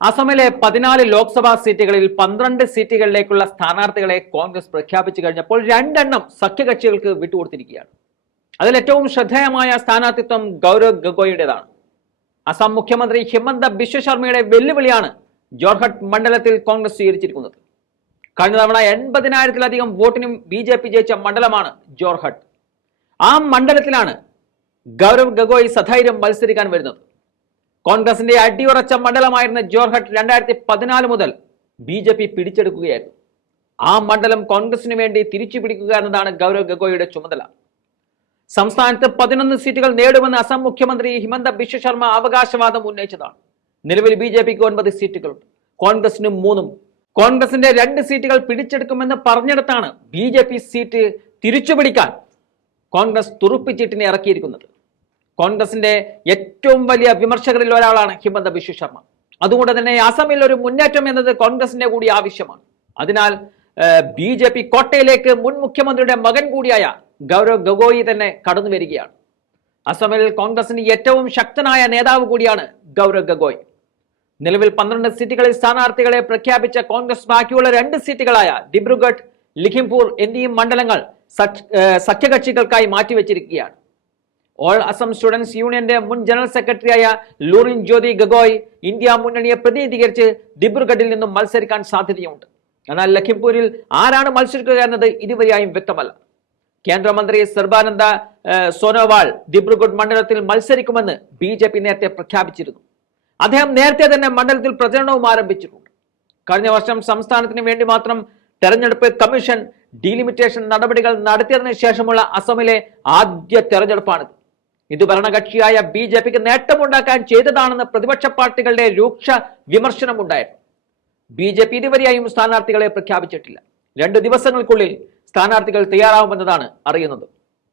അസമിലെ പതിനാല് ലോക്സഭാ സീറ്റുകളിൽ പന്ത്രണ്ട് സീറ്റുകളിലേക്കുള്ള സ്ഥാനാർത്ഥികളെ കോൺഗ്രസ് പ്രഖ്യാപിച്ചു കഴിഞ്ഞപ്പോൾ രണ്ടെണ്ണം സഖ്യകക്ഷികൾക്ക് വിട്ടുകൊടുത്തിരിക്കുകയാണ്. അതിൽ ഏറ്റവും ശ്രദ്ധേയമായ സ്ഥാനാർത്ഥിത്വം ഗൗരവ് ഗഗോയുടേതാണ് അസം മുഖ്യമന്ത്രി ഹിമന്ത ബിശ്വ ശർമ്മയുടെ വെല്ലുവിളിയാണ് ജോർഹട്ട് മണ്ഡലത്തിൽ കോൺഗ്രസ് സ്വീകരിച്ചിരിക്കുന്നത്. കഴിഞ്ഞ തവണ എൺപതിനായിരത്തിലധികം വോട്ടിനും ബി ജെ പി ജയിച്ച മണ്ഡലമാണ് ജോർഹട്ട്. ആ മണ്ഡലത്തിലാണ് ഗൗരവ് ഗഗോയ് സധൈര്യം മത്സരിക്കാൻ വരുന്നത്. കോൺഗ്രസിന്റെ അടിയുറച്ച മണ്ഡലമായിരുന്ന ജോർഹട്ട് രണ്ടായിരത്തി പതിനാല് മുതൽ ബി ജെ പി പിടിച്ചെടുക്കുകയായിരുന്നു. ആ മണ്ഡലം കോൺഗ്രസിന് വേണ്ടി തിരിച്ചു പിടിക്കുക എന്നതാണ് ഗൗരവ് ഗഗോയുടെ ചുമതല. സംസ്ഥാനത്ത് പതിനൊന്ന് സീറ്റുകൾ നേടുമെന്ന് അസം മുഖ്യമന്ത്രി ഹിമന്ത ബിശ്വ ശർമ്മ അവകാശവാദം ഉന്നയിച്ചതാണ്. നിലവിൽ ബി ജെ പിക്ക് ഒൻപത് സീറ്റുകളുണ്ട് കോൺഗ്രസിന് മൂന്നും. കോൺഗ്രസിന്റെ രണ്ട് സീറ്റുകൾ പിടിച്ചെടുക്കുമെന്ന് പറഞ്ഞിടത്താണ് ബി ജെ പി സീറ്റ് തിരിച്ചുപിടിക്കാൻ കോൺഗ്രസ് തുറുപ്പിച്ചിട്ടിനെ ഇറക്കിയിരിക്കുന്നത്. കോൺഗ്രസിന്റെ ഏറ്റവും വലിയ വിമർശകരിൽ ഒരാളാണ് ഹിമന്ത ബിശ്വ ശർമ്മ. അതുകൊണ്ട് തന്നെ അസമിൽ ഒരു മുന്നേറ്റം എന്നത് കോൺഗ്രസിന്റെ കൂടി ആവശ്യമാണ്. അതിനാൽ ബി ജെ പി കോട്ടയിലേക്ക് മുൻ മുഖ്യമന്ത്രിയുടെ മകൻ കൂടിയായ ഗൗരവ് ഗഗോയി തന്നെ കടന്നു വരികയാണ്. അസമിൽ കോൺഗ്രസിന് ഏറ്റവും ശക്തനായ നേതാവ് കൂടിയാണ് ഗൗരവ് ഗഗോയ്. നിലവിൽ പന്ത്രണ്ട് സീറ്റുകളിൽ സ്ഥാനാർത്ഥികളെ പ്രഖ്യാപിച്ച കോൺഗ്രസ് ബാക്കിയുള്ള രണ്ട് സീറ്റുകളായ ദിബ്രുഗഡ് ലിഖിംപൂർ എന്നീ മണ്ഡലങ്ങൾ സഖ്യകക്ഷികൾക്കായി മാറ്റിവെച്ചിരിക്കുകയാണ്. ഓൾ അസം സ്റ്റുഡൻസ് യൂണിയന്റെ മുൻ ജനറൽ സെക്രട്ടറിയായ ലൂറിൻ ജ്യോതി ഗഗോയ് ഇന്ത്യ മുന്നണിയെ പ്രതിനിധീകരിച്ച് ദിബ്രുഗഡിൽ നിന്നും മത്സരിക്കാൻ സാധ്യതയുണ്ട് എന്നാൽ ലഖിംപൂരിൽ ആരാണ് മത്സരിക്കുക എന്നത് ഇതുവരെയായും വ്യക്തമല്ല. കേന്ദ്രമന്ത്രി സർബാനന്ദ സോനോവാൾ ദിബ്രുഗഡ് മണ്ഡലത്തിൽ മത്സരിക്കുമെന്ന് ബി ജെ പി നേരത്തെ പ്രഖ്യാപിച്ചിരുന്നു. അദ്ദേഹം നേരത്തെ തന്നെ മണ്ഡലത്തിൽ പ്രചരണവും ആരംഭിച്ചിട്ടുണ്ട്. കഴിഞ്ഞ വർഷം സംസ്ഥാനത്തിന് വേണ്ടി മാത്രം തെരഞ്ഞെടുപ്പ് കമ്മീഷൻ ഡീലിമിറ്റേഷൻ നടപടികൾ നടത്തിയതിനു ശേഷമുള്ള അസമിലെ ആദ്യ തെരഞ്ഞെടുപ്പാണിത്. ഇത് ഭരണകക്ഷിയായ ബി ജെ പിക്ക് നേട്ടമുണ്ടാക്കാൻ ചെയ്തതാണെന്ന് പ്രതിപക്ഷ പാർട്ടികളുടെ രൂക്ഷ വിമർശനമുണ്ടായിരുന്നു. ബി ജെ പി ഇതുവരെയായും സ്ഥാനാർത്ഥികളെ പ്രഖ്യാപിച്ചിട്ടില്ല. രണ്ട് ദിവസങ്ങൾക്കുള്ളിൽ സ്ഥാനാർത്ഥികൾ തയ്യാറാവുമെന്നതാണ് അറിയുന്നത്.